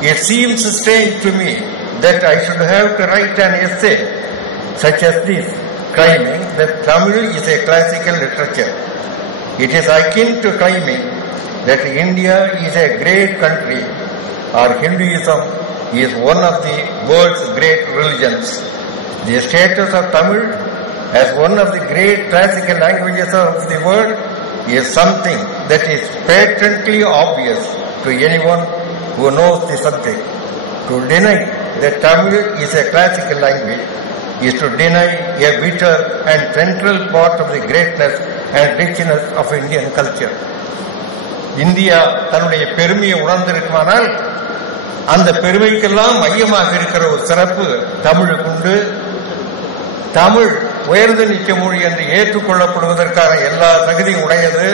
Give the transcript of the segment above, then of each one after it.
It seems strange to me that I should have to write an essay such as this, claiming that Tamil is a classical literature. It is akin to claiming that India is a great country or Hinduism is one of the world's great religions. The status of Tamil as one of the great classical languages of the world is something that is patently obvious to anyone who knows the subject. To deny that Tamil is a classical language is to deny a vital and central part of the greatness and richness of Indian culture. India தன்னுடைய பெருமையை உணர்ந்திருக்குமானால் அந்த பெருமைக்கெல்லாம் மையமாக இருக்கிற ஒரு சிறப்பு தமிழுக்கு உண்டு. தமிழ் உயர்ந்து நிற்க மொழி என்று ஏற்றுக்கொள்ளப்படுவதற்கான எல்லா தகுதியும் உடையது.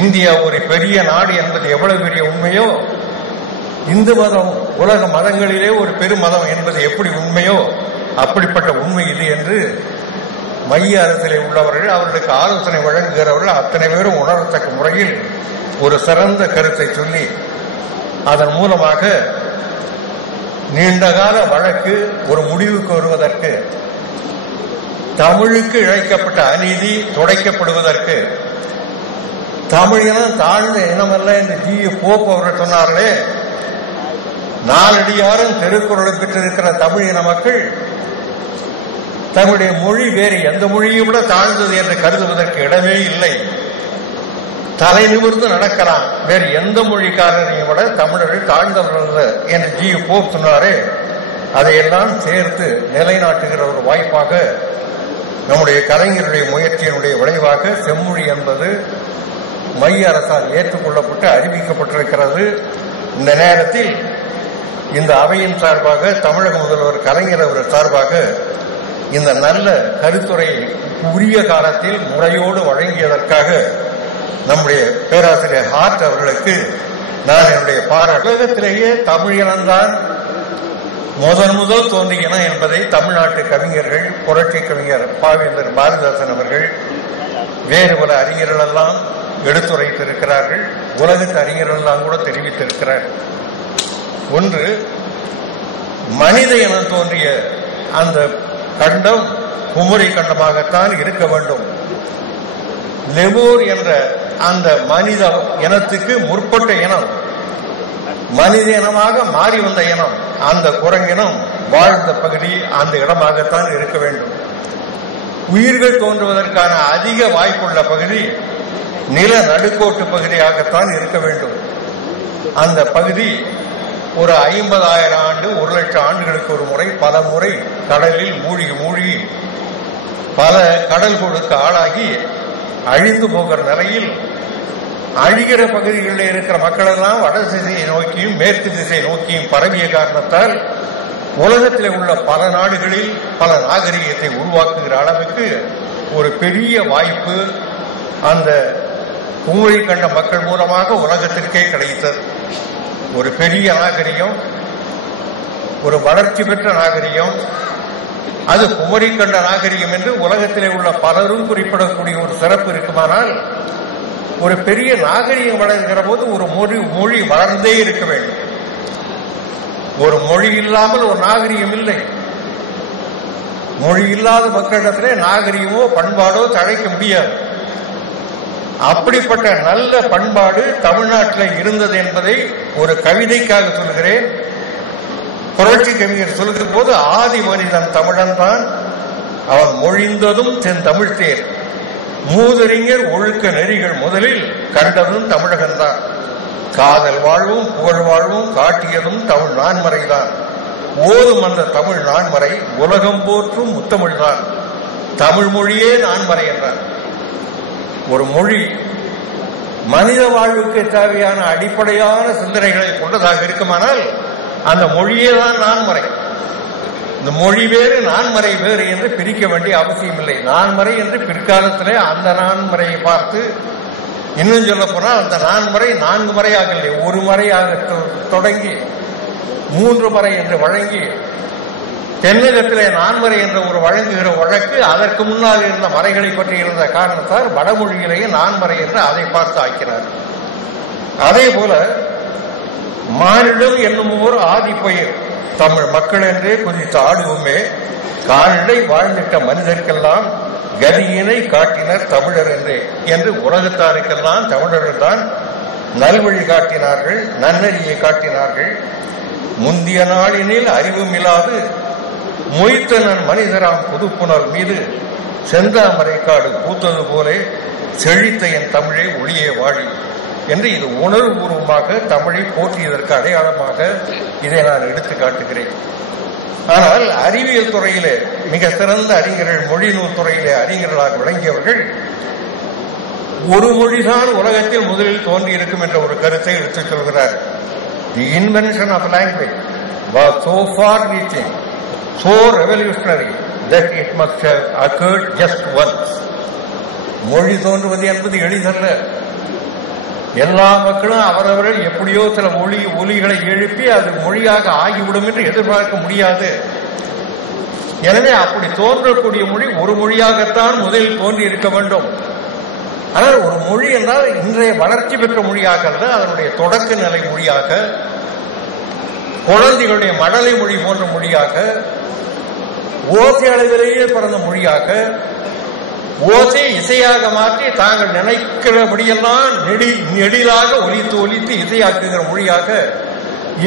இந்தியா ஒரு பெரிய நாடு என்பது எவ்வளவு பெரிய உண்மையோ, இந்து மதம் உலக மதங்களிலே ஒரு பெருமதம் என்பது எப்படி உண்மையோ அப்படிப்பட்ட உண்மை இது என்று மைய அரசிலே உள்ளவர்கள், அவர்களுக்கு ஆலோசனை வழங்குகிறவர்கள் அத்தனை பேரும் உணரத்தக்க முறையில் ஒரு சிறந்த கருத்தை சொல்லி அதன் மூலமாக நீண்டகால வழக்கு ஒரு முடிவுக்கு வருவதற்கு, தமிழுக்கு இழைக்கப்பட்ட அநீதி துடைக்கப்படுவதற்கு, தமிழ் இனம் தாழ்ந்த இனமல்ல என்று போப் அவர்கள் சொன்னார்களே, நாலடியாரும் திருக்குறளை பெற்றிருக்கிற தமிழ் இன மக்கள் தங்களுடைய மொழி வேறு எந்த மொழியை விட தாழ்ந்தது என்று கருதுவதற்கு இடமே இல்லை. தலை நிமிர்ந்து நடக்கலாம். வேறு எந்த மொழிக்காரரையும் விட தமிழர்கள் தாழ்ந்தவர்கள் என்று போப் சொன்னாரே, அதையெல்லாம் சேர்த்து நிலைநாட்டுகிற ஒரு வாய்ப்பாக நம்முடைய கலைஞருடைய முயற்சியினுடைய விளைவாக செம்மொழி என்பது மைய அரசால் ஏற்றுக்கொள்ளப்பட்டு அறிவிக்கப்பட்டிருக்கிறது. இந்த நேரத்தில் இந்த அவையின் சார்பாக தமிழக முதல்வர் கலைஞர் அவர்கள் சார்பாக இந்த நல்ல கருத்துரையை உரிய காலத்தில் முறையோடு வழங்கியதற்காக நம்முடைய பேராசிரியர் ஹார்ட் அவர்களுக்கு நான் என்னுடைய பாராட்டு. உலகத்திலேயே தமிழ் இனம்தான் முதல் தோன்றிய இனம் என்பதை தமிழ்நாட்டு கவிஞர்கள், புரட்சி கவிஞர் பாவேந்தர் பாரதிதாசன் அவர்கள், வேறு பல அறிஞர்கள் எல்லாம் எடுத்துரைத்திருக்கிறார்கள். உலகத்து அறிஞர்கள் எல்லாம் கூட தெரிவித்திருக்கிறார்கள். ஒன்று, மனித இனம் தோன்றிய அந்த கண்டம் குமரி கண்டமாகத்தான் இருக்க வேண்டும். லெமூர் என்ற அந்த மனித இனத்துக்கு முற்பட்ட இனம், மனித இனமாக மாறி வந்த இனம், அந்த குரங்கினம் வாழ்ந்த பகுதி அந்த இடமாகத்தான் இருக்க வேண்டும். உயிர்கள் தோன்றுவதற்கான அதிக வாய்ப்புள்ள பகுதி நில நடுக்கோட்டு பகுதியாகத்தான் இருக்க வேண்டும். அந்த பகுதி ஒரு 50,000 ஆண்டு 1,00,000 ஆண்டுகளுக்கு ஒரு முறை பல முறை கடலில் மூழ்கி பல கடல் கொடுக்க ஆளாகி அழிந்து போகிற நிலையில் அழிகிற பகுதிகளில் இருக்கிற மக்கள் எல்லாம் வட திசையை நோக்கியும் மேற்கு திசையை நோக்கியும் பரவிய காரணத்தால் உலகத்தில் உள்ள பல நாடுகளில் பல நாகரிகத்தை உருவாக்குகிற அளவுக்கு ஒரு பெரிய வாய்ப்பு அந்த குமரி கண்ட மக்கள் மூலமாக உலகத்திற்கே கிடைத்தது. ஒரு பெரிய நாகரிகம், ஒரு வளர்ச்சி பெற்ற நாகரிகம், அது குமரி கண்ட நாகரிகம் என்று உலகத்திலே உள்ள பலரும் குறிப்பிடக்கூடிய ஒரு சிறப்பு இருக்குமானால், ஒரு பெரிய நாகரிகம் வளர்கிற போது ஒரு மொழி வளர்ந்தே இருக்க வேண்டும். ஒரு மொழி இல்லாமல் ஒரு நாகரிகம் இல்லை. மொழி இல்லாத மக்களிடத்திலே நாகரிகமோ பண்பாடோ தழைக்க முடியாது. அப்படிப்பட்ட நல்ல பண்பாடு தமிழ்நாட்டில் இருந்தது என்பதை ஒரு கவிதைக்காக சொல்கிறேன். புரட்சி கவிஞர் சொல்கிற போது, ஆதி மனிதன் தமிழன் தான், அவன் மொழிந்ததும் தென் தமிழ் தேர், மூதறிஞர் ஒழுக்க நெறிகள் முதலில் கண்டதும் தமிழகம்தான், காதல் வாழ்வும் புகழ் வாழ்வும் காட்டியதும் தமிழ் நான்மறைதான், ஓதும் அந்த தமிழ் நான்மறை உலகம் போற்றும் முத்தமிழ்தான், தமிழ் மொழியே நான்மறை என்றார். ஒரு மொழி மனித வாழ்வுக்கு தேவையான அடிப்படையான சிந்தனைகளை கொண்டதாக இருக்குமானால் அந்த மொழியே தான் நான்மறை. இந்த மொழி வேறு நான்மறை வேறு என்று பிரிக்க வேண்டிய அவசியம் இல்லை. நான்மறை என்று பிற்காலத்திலே அந்த நான்மறையை பார்த்து, இன்னும் சொல்ல போனால் அந்த நான்மறை 4 முறையாக இல்லை, ஒரு முறையாக தொடங்கி 3 முறை என்று வழங்கி, தென்னகத்திலே நான்மறை என்ற ஒரு வழங்குகிற வழக்கு அதற்கு முன்னால் இருந்த மறைகளை பற்றி இருந்த காரணத்தால் வடமொழியிலேயே நான்மறை என்று அதை பார்த்து ஆக்கிறார். அதே போல மானிடம் என்னும் ஓர் ஆதிப்பயிர் தமிழ் மக்கள் என்றே குறித்து ஆடுவோமே, கால்நடை வாழ்ந்திட்ட மனிதர்க்கெல்லாம் கதியினை காட்டினர் தமிழர் என்றே என்று உலகத்தாருக்கெல்லாம் தமிழர்கள் தான் நல்வழி காட்டினார்கள், நன்னறியை காட்டினார்கள். முந்திய நாளினில் அறிவுமில்லாது மொய்த்தனன் மனிதராம் புதுப்புணர் மீது செந்தாமரைக்காடு பூத்தது போலே செழித்த என் தமிழை ஒளியே வாழி என்று இது உணர்வுபூர்வமாக தமிழை போற்றியதற்கு அடையாளமாக இதை நான் எடுத்து காட்டுகிறேன். ஆனால் அறிவியல் துறையிலே மிக சிறந்த அறிஞர்கள், மொழிநூல் துறையிலே அறிஞர்களாக விளங்கியவர்கள் ஒரு மொழிதான் உலகத்தில் முதலில் தோன்றி இருக்கும் என்ற ஒரு கருத்தை எடுத்துச் சொல்கிறார். The invention of language was so far reaching, so revolutionary that it must have occurred just once. மொழி தோன்றுவது என்பது எளிதல்ல. எல்லா மக்களும் அவரவர்கள் எப்படியோ சில ஒலிகளை எழுப்பி அது மொழியாக ஆகிவிடும் என்று எதிர்பார்க்க முடியாது. எனவே அப்படி தோன்றக்கூடிய மொழி ஒரு மொழியாகத்தான் முதலில் தோன்றி இருக்க வேண்டும். ஆனால் ஒரு மொழி என்றால் இன்றைய வளர்ச்சி பெற்ற மொழியாக அல்ல, அதனுடைய தொடக்க நிலை மொழியாக, குழந்தைகளுடைய மழலை மொழி போன்ற மொழியாக, ஓசை அளவிலேயே பிறந்த மொழியாக, ஓசை இசையாக மாற்றி தாங்கள் நினைக்கிறபடியெல்லாம் நெடிலாக ஒலித்து இசையாக்குகிற மொழியாக,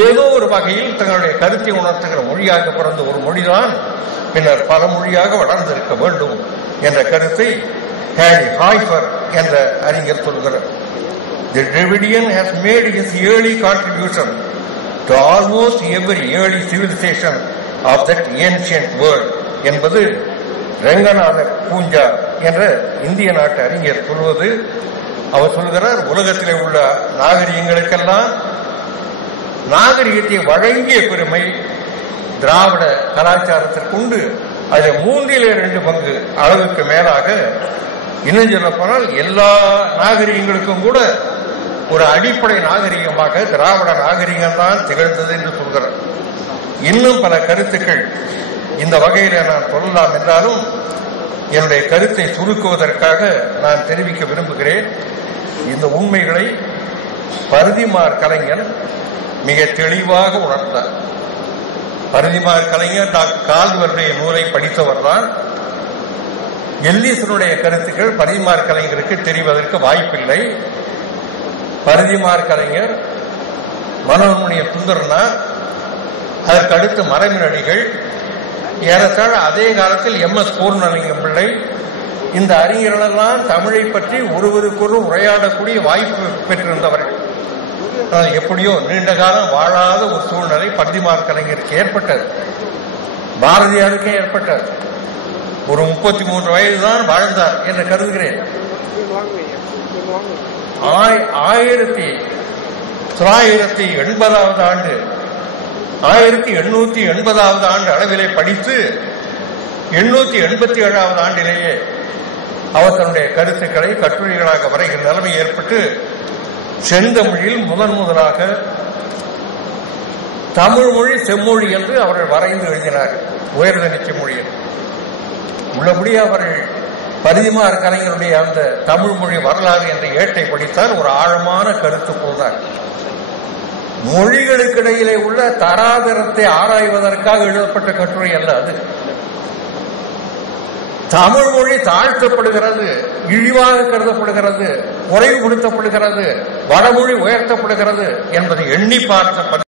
ஏதோ ஒரு வகையில் தங்களுடைய கருத்தை உணர்த்துகிற மொழியாக பிறந்த ஒரு மொழிதான் பின்னர் பல மொழியாக வளர்ந்திருக்க வேண்டும் என்ற கருத்தை ஹேரி ஹாய்ஃபர் என்ற அறிஞர் சொல்கிறார். The Dravidian has made his early contribution to almost every early civilization of that ancient world என்பது ரங்கநாத பூஞ்சா என்ற இந்திய நாட்டு அறிஞர் சொல்வது. அவர் சொல்கிறார், உலகத்திலே உள்ள நாகரிகங்களுக்கெல்லாம் நாகரிகத்தை வழங்கிய பெருமை திராவிட கலாச்சாரத்திற்குண்டு. அதில் 2/3 பங்கு அளவுக்கு மேலாக, இன்னும் சொல்ல போனால் எல்லா நாகரிகங்களுக்கும் கூட ஒரு அடிப்படை நாகரிகமாக திராவிட நாகரிகம் தான் திகழ்ந்தது என்று சொல்கிறார். இன்னும் பல கருத்துக்கள் இந்த வகையில நான் சொல்லலாம் என்றாலும் என்னுடைய கருத்தை சுருக்குவதற்காக நான் தெரிவிக்க விரும்புகிறேன். இந்த உண்மைகளை பரிதிமார் கலைஞர் மிக தெளிவாக உணர்ந்தார். பரிதிமார் கலைஞர் டாக்டர் கால்வருடைய நூலை படித்தவர் தான். எல்லிசனுடைய கருத்துக்கள் பரிதிமார் கலைஞருக்கு தெரிவதற்கு வாய்ப்பில்லை. பரிதிமார் கலைஞர், மனோன்மணிய சுந்தரனார், அதற்கு அடுத்து மறைமலடிகள், ஏறத்தாழ அதே காலத்தில் MS பூர்ணலிங்கம் பிள்ளை, இந்த அறிஞர்களெல்லாம் தமிழை பற்றி ஒருவருக்கொரு உரையாடக்கூடிய வாய்ப்பு பெற்றிருந்தவர்கள். ஆனால் எப்படியோ நீண்ட காலம் வாழாத ஒரு சூழ்நிலை பரிதிமார் கலைஞருக்கு ஏற்பட்டது. பாரதியாருக்கே ஏற்பட்டது. ஒரு 33 வயது தான் வாழ்ந்தார் என்று கருதுகிறேன். 1880 ஆண்டு 1880 ஆண்டு அளவிலே படித்து 887 ஆண்டிலேயே அவர் தன்னுடைய கருத்துக்களை கட்டுரைகளாக வரைகிற நிலைமை ஏற்பட்டு செந்தமிழில் முதலாக தமிழ் மொழி செம்மொழி என்று அவர்கள் வரைந்து எழுதினார். உயர்தனிச்ச மொழியில் உள்ளபடி அவர்கள் பரிதிமார் கலைஞருடைய அந்த தமிழ் மொழி வரலாறு என்ற ஏட்டை படித்தால் ஒரு ஆழமான கருத்து போனார். மொழிகளுக்கு இடையிலே உள்ள தராதரத்தை ஆராய்வதற்காக எழுதப்பட்ட கட்டுரை அல்ல அது. தமிழ் மொழி தாழ்த்தப்படுகிறது, இழிவாக கருதப்படுகிறது, குறைவுபடுத்தப்படுகிறது, வடமொழி உயர்த்தப்படுகிறது என்பதை எண்ணி பார்த்த